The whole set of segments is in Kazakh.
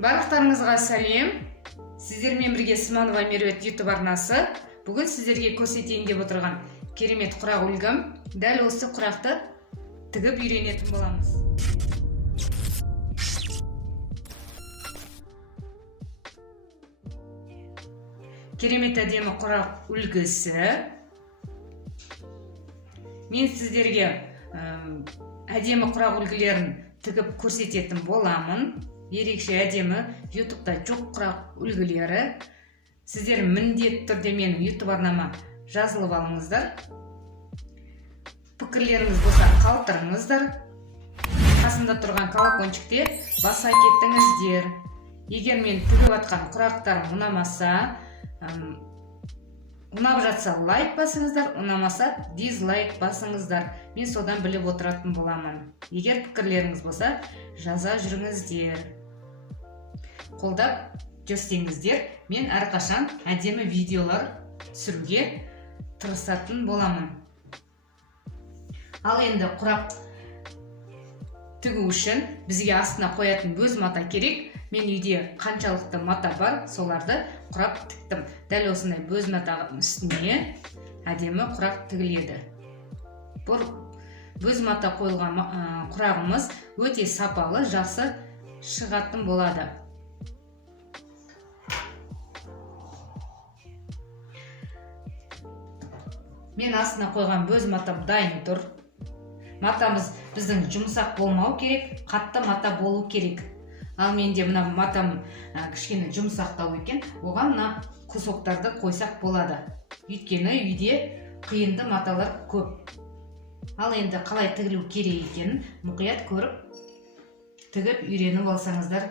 Барлықтарыңызға сәлем. Сіздермен бірге Сманова Меруерт YouTube арнасы. Бүгін сіздерге көрсетейін деп отырған керемет құрақ үлгім. Дәл осы құрақты тігіп үйренетін боламыз. Керемет әдемі құрақ үлгісі. Мен сіздерге әдемі құрақ үлгілерін тігіп көрсететін боламын. Ерекше әдемі YouTube'да жоқ құрақ үлгілері. Сіздер міндетті түрде менің YouTube арнама жазылып алыңыздар. Пікірлеріңіз болса қалдырыңыздар. Қасында тұрған колокольчикте баса кеттіңіздер. Егер мен тігіп атқан құрақтарым ұнамаса, ұнап жатса лайк басыңыздар, ұнамаса дизлайк басыңыздар. Мен содан біліп отыратын боламын. Егер пікірлеріңіз болса, жаза жүріңіздер. Қолдап жүрсеңіздер, мен әрқашан әдемі видеолар түсіруге тырысатын боламын. Ал енді құрақ тігу үшін бізге астына қоятын бөз мата керек. Мен үйде қаншалықты мата бар, соларды құрап тіктім. Дәл осындай бөз матаның үстіне әдемі құрақ тігіледі. Бұл бөз мата қойылған құрағымыз өте сапалы, жақсы шығатын болады. Мен астына қойған бөз матам дайын тұр. Матамыз біздің жұмсақ болмау керек, қатты мата болу керек. Ал менде мына матам кішкене жұмсақтау екен, оған мына кусоктарды қойсақ болады. Өйткені үйде қиынды маталар көп. Ал енді қалай тігілу керек екенін мұқият көріп, тігіп үйреніп алсаңыздар,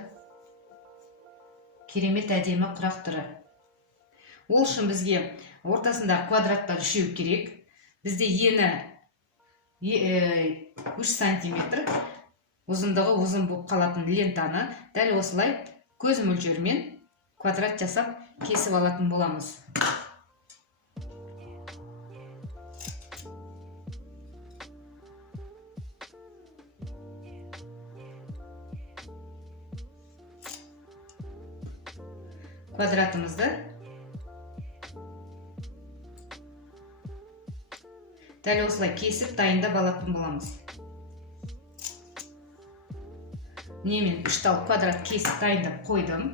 керемет әдемі құрақ түрі. Ол үшін бізге ортасында квадраттар үшеу керек. Бізде ені 3 сантиметр, ұзындығы ұзын болып қалатын лентаны дәл осылай көз мөлшерімен квадрат жасап кесіп алатын боламыз. Квадратымызды дәл осылай кесіп дайындап алатын боламыз. Міне мен 3 тал квадрат кесіп дайындап қойдым.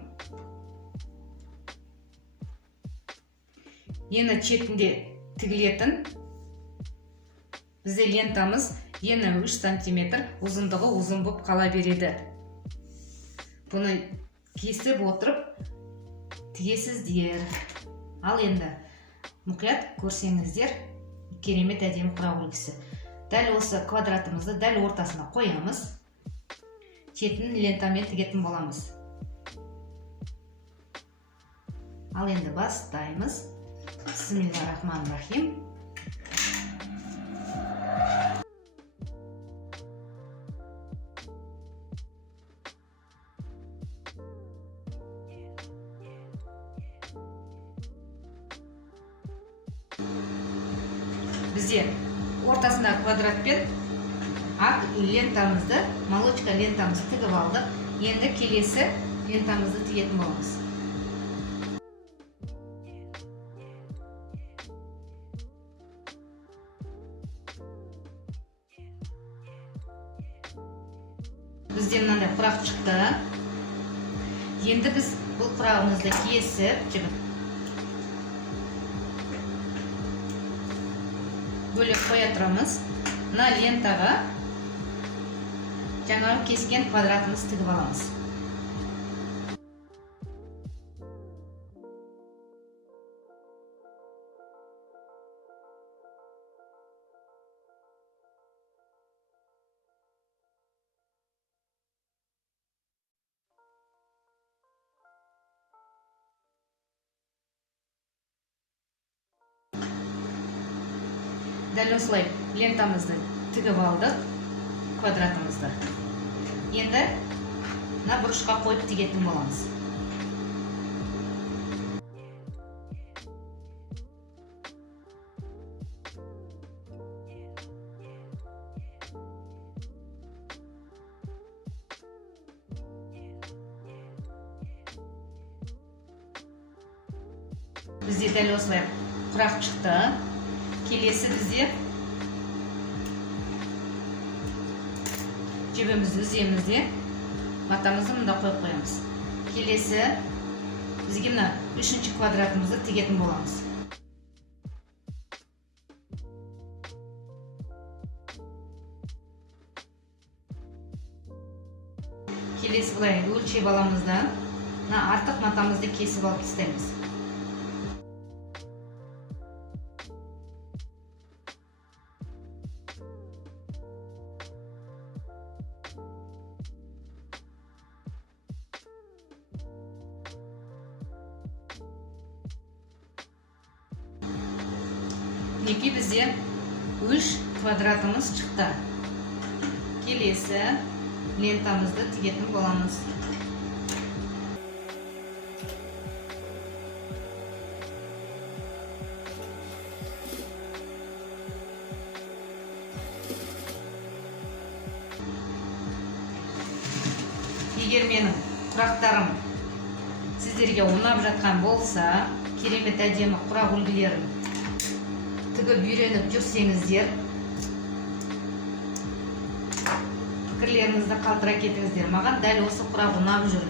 Ені шетінде тігілетін бізде лентамыз ені 3 сантиметр, ұзындығы ұзын болып қала береді. Бұны кесіп отырып тігесіздер. Ал енді мұқият көрсеңіздер, керемет әдемі құрақ үлгісі. Дәл осы квадратымызды дәл ортасына қоямыз. Шетін лентамен тігетін боламыз. Ал енді бастаймыз. Бисмиллахир-рахманир-рахим. Бізде ортасында квадратпен ақ лентамызды, молочка лентамызды тігіп алдық. Енді келесі лентамызды тігетін боламыз. Бізде мынандай құрақ шықты. Енді біз бұл құрағымызды кесіп бөлек қоя тұрамыз. Мына лентаға жаңағы кескен квадратымыз тігіп аламыз. Дәл осылай лентамызды тігіп алдық, квадратымызды. Енді мына бұрышқа қойып тігетін боламыз. бізде дәл осылай құрақ шықты. Келесі бізде жебемізді үземіз де матамызды мында қойып қоямыз. Келесі бізге мына 3-ші квадратымызды тігетін боламыз. Келесі былай өлшеп аламыз да мына артық матамызды кесіп алып тастаймыз. Неке бізде 3 квадратымыз шықты. Келесі лентамызды тігетін боламыз. Егер менің құрақтарым сіздерге ұнап жатқан болса, керемет әдемі құрақ үлгілерін тігіп үйреніп жүрсеңіздер, пікірлеріңізді қалдыра кетіңіздер. Маған дәл осы құрақ ұнап жүр,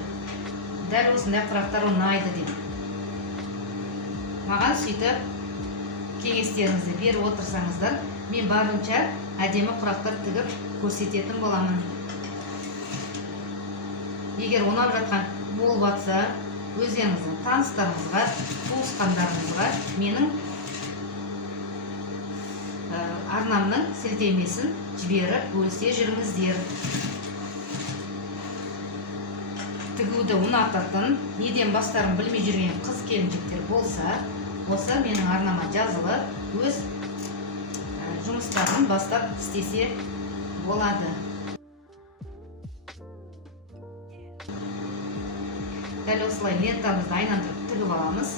дәл осындай құрақтар ұнайды деп. Маған сөйтіп кеңестеріңізді беріп отырсаңыздар, мен барынша әдемі құрақтар тігіп көрсететін боламын. Егер ұнап жатқан болып жатса, өздеріңіздің таныстарыңызға, туысқандарыңызға менің арнамның сілтемесін жіберіп бөлісе жүріңіздер. Тігуді ұнататын, неден бастарын білмей жүрген қыз келіншектер болса, осы менің арнама жазылып, өз жұмыстарын бастап істесе болады. Дәл осылай лентамызды айналдырып тігіп аламыз.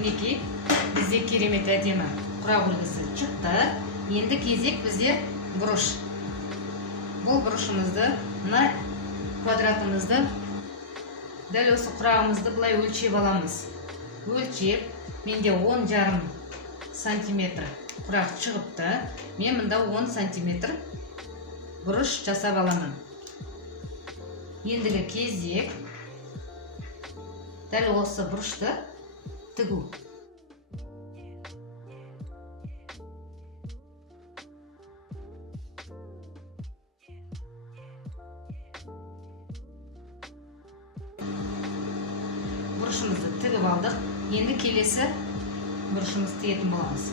Мінекей, бізде керемет әдемі құрақ үлгісі шықты. Енді кезек бізде бұрыш. Бұл бұрышымызды, мына квадратымызды, дәл осы құрағымызды былай өлшеп аламыз. Өлшеп, менде 10,5 сантиметр құрақ шығыпты. Мен мұнда 10 сантиметр бұрыш жасап аламын. Ендігі кезек дәл осы бұрышты тігу. Бұрышымызды тігіп алдық. Енді келесі бұрышымызды тігетін боламыз.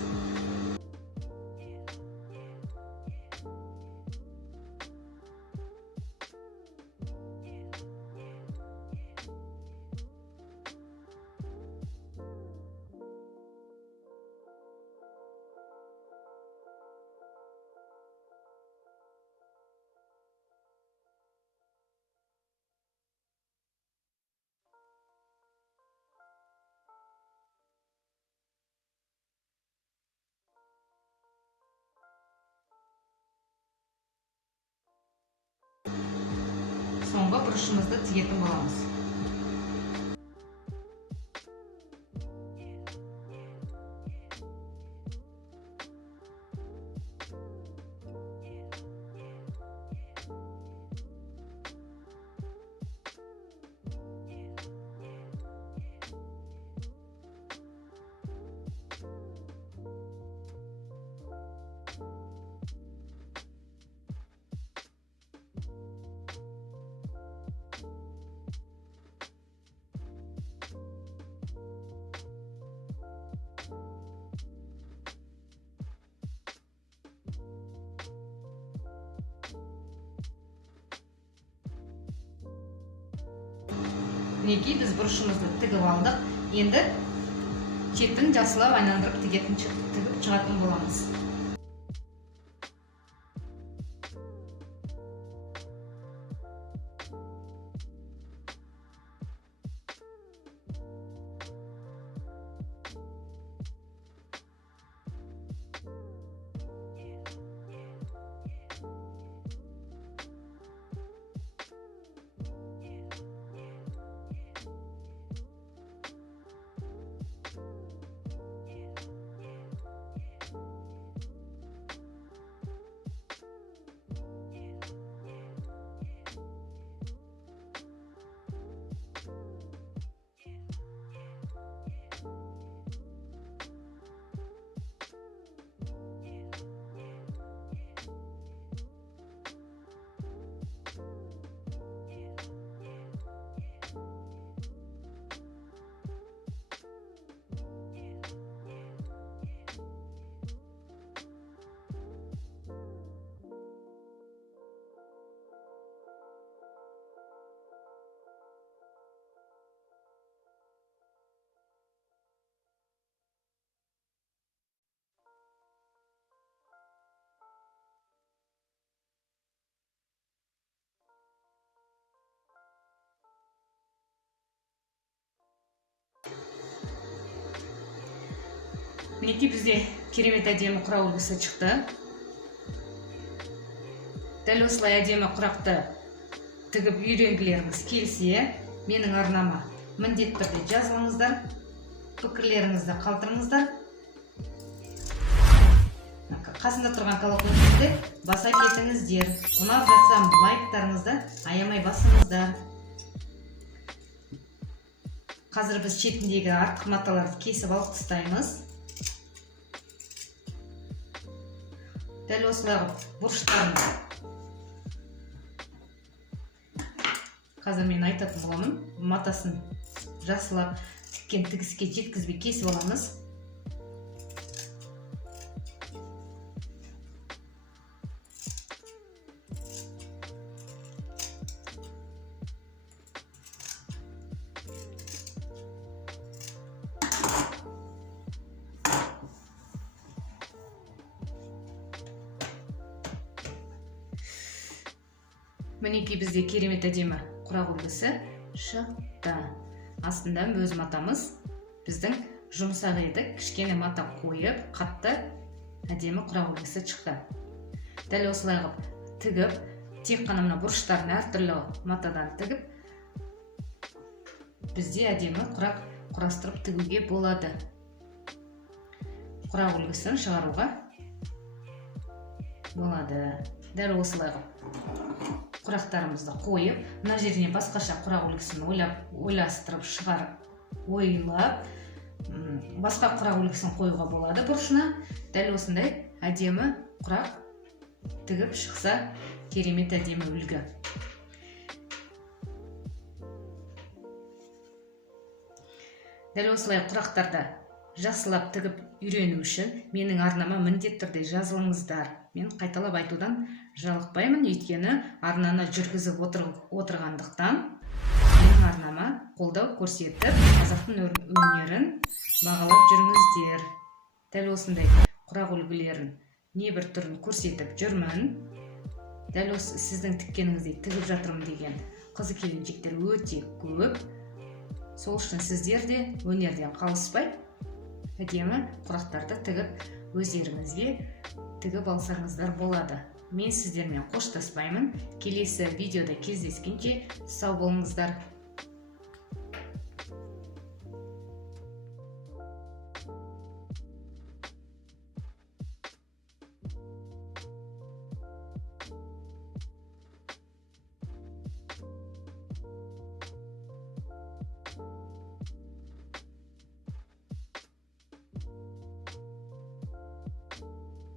Соңғы бұрышымызды тігетін боламыз. мінекей біз бұрышымызды тігіп алдық. Енді шетін жақсылап айналдырып тігіп шығатын боламыз. Мінекей бізде керемет әдемі құрақ үлгісі шықты. Дәл осылай әдемі құрақты тігіп үйренгілеріңіз келсе, менің арнама міндетті түрде жазылыңыздар, пікірлеріңізді қалдырыңыздар. Қасында тұрған колокольчикті баса кетіңіздер. Ұнап жатса лайктарыңызды аямай басыңыздар. Қазір біз шетіндегі артық маталарды кесіп алып тастаймыз. Дәл осылай бұрыштарын қазір мен айтатын боламын. Матасын жақсылап тіккен тігіске жеткізбей кесіп аламыз. Мінекей бізде керемет әдемі құрақ үлгісі шықты. Астында өз матамыз біздің жұмсақ еді, кішкене мата қойып, қатты әдемі құрақ үлгісі шықты. Дәл осылай қылып тігіп, тек қана мына бұрыштарын әртүрлі матадан тігіп, бізде әдемі құрақ құрастырып тігуге болады. Құрақ үлгісін шығаруға болады. Дәл осылай қылып құрақтарымызды қойып, мына жеріне басқаша құрақ үлгісін ойластырып ойлап, басқа құрақ үлгісін қоюға болады бұрышына. Дәл осындай әдемі құрақ тігіп шықса, керемет әдемі үлгі. Дәл осылай құрақтарды жақсылап тігіп үйрену үшін менің арнама міндетті түрде жазылыңыздар. Мен қайталап айтудан жалықпаймын, өйткені арнаны жүргізіп отырғандықтан менің арнама қолдау көрсетіп, қазақтың өнерін бағалап жүріңіздер. Дәл осындай құрақ үлгілерін небір түрін көрсетіп жүрмін. Дәл осы сіздің тіккеніңіздей тігіп жатырмын деген қызы келіншектер өте көп. Сол үшін сіздер де өнерден қалыспай әдемі құрақтарды тігіп өздеріңізге тігіп алсаңыздар болады. Мен сіздермен қоштаспаймын. Келесі видеода кездескенше сау болыңыздар.